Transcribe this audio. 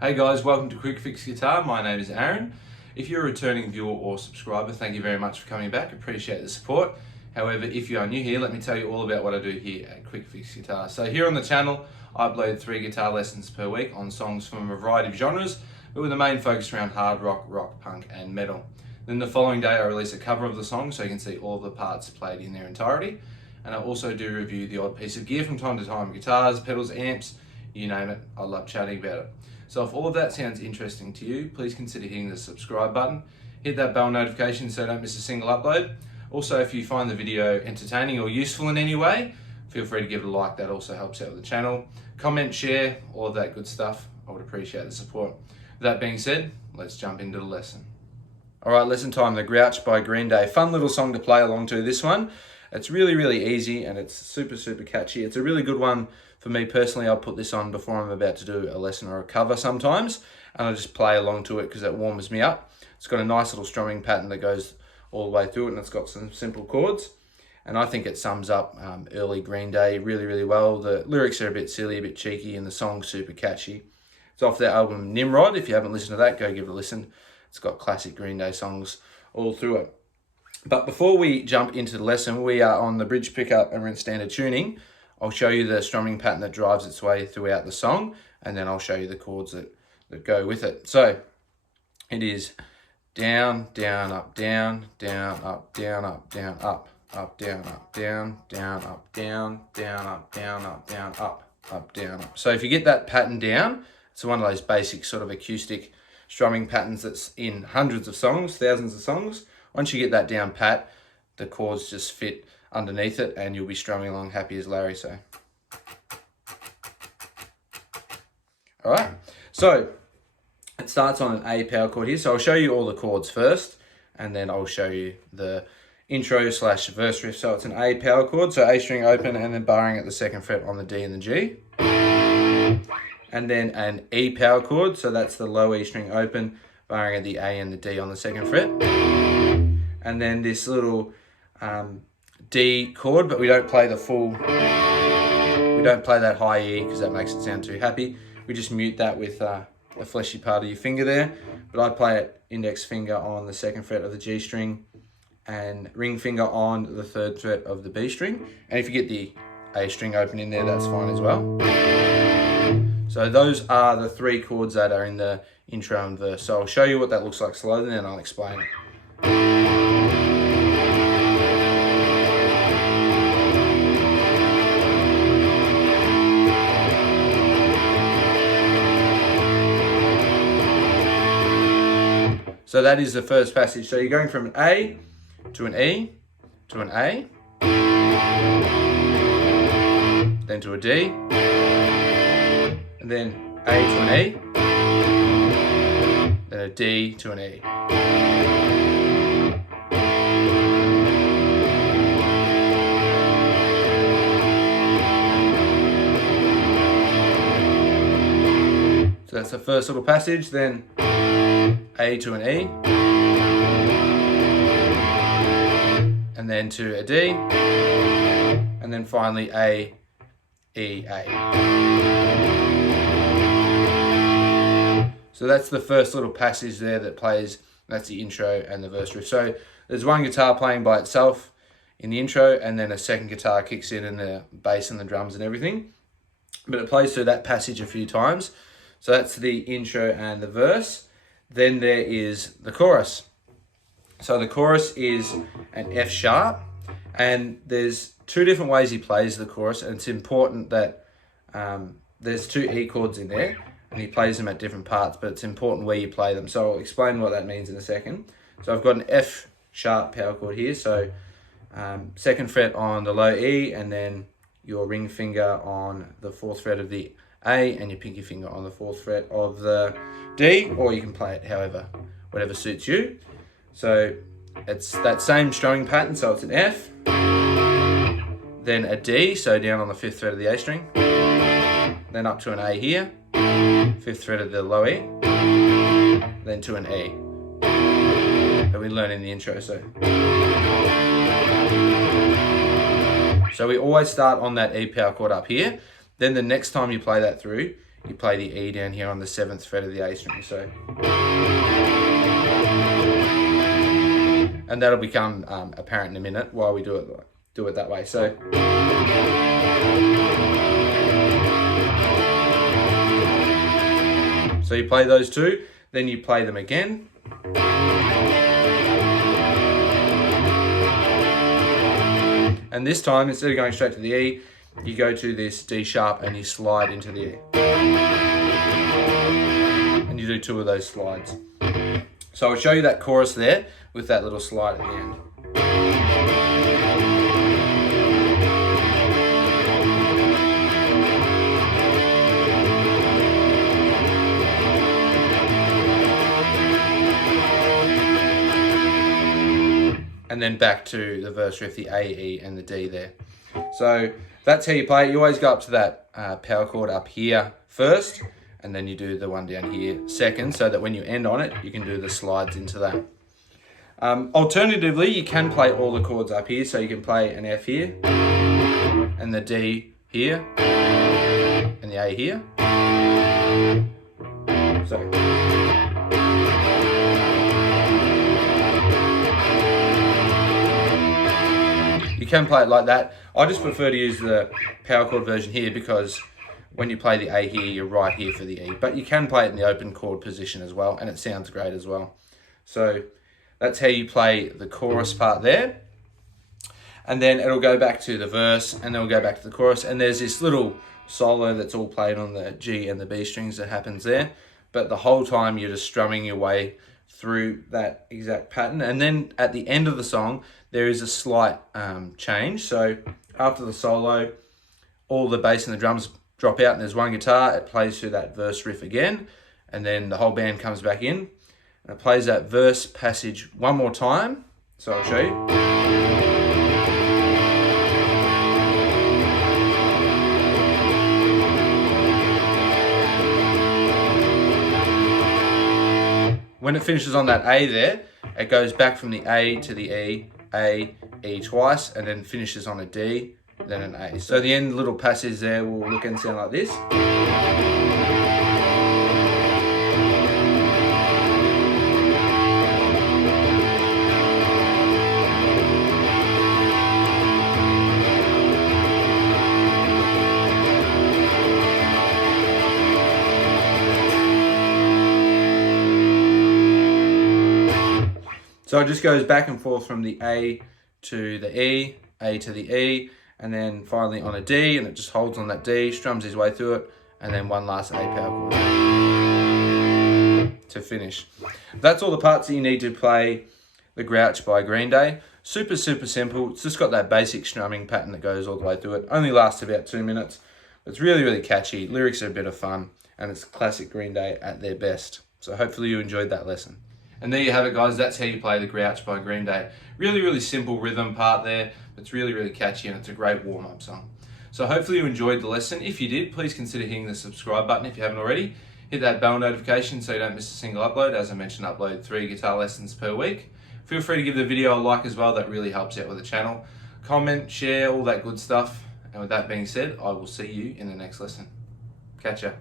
Hey guys, welcome to Quickfix Guitar. My name is Aaron. If you're a returning viewer or subscriber, thank you very much for coming back. Appreciate the support. However, if you are new here, let me tell you all about what I do here at Quickfix Guitar. So here on the channel, I upload 3 guitar lessons per week on songs from a variety of genres, but with the main focus around hard rock, rock, punk, and metal. Then the following day, I release a cover of the song so you can see all of the parts played in their entirety. And I also do review the odd piece of gear from time to time, guitars, pedals, amps, you name it. I love chatting about it. So if all of that sounds interesting to you, please consider hitting the subscribe button. Hit that bell notification so don't miss a single upload. Also, if you find the video entertaining or useful in any way, feel free to give it a like. That also helps out with the channel. Comment, share, all of that good stuff. I would appreciate the support. With that being said, let's jump into the lesson. All right, lesson time, The Grouch by Green Day. Fun little song to play along to, this one. It's really easy and it's super catchy. It's a really good one for me personally. I'll put this on before I'm about to do a lesson or a cover sometimes, and I just play along to it because it warms me up. It's got a nice little strumming pattern that goes all the way through it, and it's got some simple chords. And I think it sums up early Green Day really well. The lyrics are a bit silly, a bit cheeky, and the song's super catchy. It's off their album Nimrod. If you haven't listened to that, go give it a listen. It's got classic Green Day songs all through it. But before we jump into the lesson, we are on the bridge pickup and we're in standard tuning. I'll show you the strumming pattern that drives its way throughout the song, and then I'll show you the chords that go with it. So it is down, down, up, down, down, up, down, up, down, up, up, down, up, down, down, up, down, down, up, down, up, down, up, down, up. So if you get that pattern down, it's one of those basic sort of acoustic strumming patterns that's in hundreds of songs, thousands of songs. Once you get that down pat, the chords just fit underneath it and you'll be strumming along happy as Larry. So, all right, so it starts on an A power chord here. So I'll show you all the chords first, and then I'll show you the intro / verse riff. So it's an A power chord, so A string open and then barring at the 2nd fret on the D and the G. And then an E power chord, so that's the low E string open, barring at the A and the D on the 2nd fret. And then this little D chord, but we don't play the full, we don't play that high E because that makes it sound too happy. We just mute that with the fleshy part of your finger there. But I play it index finger on the 2nd fret of the G string and ring finger on the 3rd fret of the B string. And if you get the A string open in there, that's fine as well. So those are the 3 chords that are in the intro and verse. So I'll show you what that looks like slowly and then I'll explain it. So that is the first passage. So you're going from an A to an E to an A, then to a D, and then A to an E, then a D to an E. So that's the first little passage, then A to an E, and then to a D, and then finally A, E, A. So that's the first little passage there that plays. That's the intro and the verse riff. So there's one guitar playing by itself in the intro, and then a second guitar kicks in and the bass and the drums and everything. But it plays through that passage a few times. So that's the intro and the verse. Then there is the chorus. So the chorus is an F sharp, and there's 2 different ways he plays the chorus, and it's important that there's 2 E chords in there, and he plays them at different parts, but it's important where you play them. So I'll explain what that means in a second. So I've got an F sharp power chord here, so 2nd fret on the low E, and then your ring finger on the 4th fret of the A, and your pinky finger on the 4th fret of the D, or you can play it however, whatever suits you. So it's that same strumming pattern, so it's an F, then a D, so down on the 5th fret of the A string, then up to an A here, 5th fret of the low E, then to an E. That we learn in the intro. So we always start on that E power chord up here. Then the next time you play that through, you play the E down here on the 7th fret of the A string. So, and that'll become apparent in a minute while we do it that way. So, so you play those two, then you play them again. And this time, instead of going straight to the E, you go to this D sharp and you slide into the E. And you do 2 of those slides. So I'll show you that chorus there with that little slide at the end. And then back to the verse riff, the A, E, and the D there. So that's how you play it. You always go up to that power chord up here first, and then you do the one down here second, so that when you end on it, you can do the slides into that. Alternatively, you can play all the chords up here, so you can play an F here, and the D here, and the A here. So. You can play it like that. I just prefer to use the power chord version here because when you play the A here, you're right here for the E. But you can play it in the open chord position as well, and it sounds great as well. So that's how you play the chorus part there. And then it'll go back to the verse, and then it'll go back to the chorus. And there's this little solo that's all played on the G and the B strings that happens there. But the whole time you're just strumming your way through that exact pattern. And then at the end of the song, there is a slight change. So after the solo, all the bass and the drums drop out and there's one guitar. It plays through that verse riff again, and then the whole band comes back in and it plays that verse passage one more time. So I'll show you. When it finishes on that A there, it goes back from the A to the E, A, E twice, and then finishes on a D, then an A. So the end little passage there will look and sound like this. So it just goes back and forth from the A to the E, A to the E, and then finally on a D, and it just holds on that D, strums his way through it, and then one last A power chord to finish. That's all the parts that you need to play the Grouch by Green Day. Super, super simple. It's just got that basic strumming pattern that goes all the way through it. Only lasts about 2 minutes. It's really, really catchy. Lyrics are a bit of fun, and it's classic Green Day at their best. So hopefully you enjoyed that lesson. And there you have it, guys. That's how you play the Grouch by Green Day. Really, really simple rhythm part there. It's really, really catchy, and it's a great warm-up song. So hopefully you enjoyed the lesson. If you did, please consider hitting the subscribe button if you haven't already. Hit that bell notification so you don't miss a single upload. As I mentioned, I upload 3 guitar lessons per week. Feel free to give the video a like as well. That really helps out with the channel. Comment, share, all that good stuff. And with that being said, I will see you in the next lesson. Catch ya.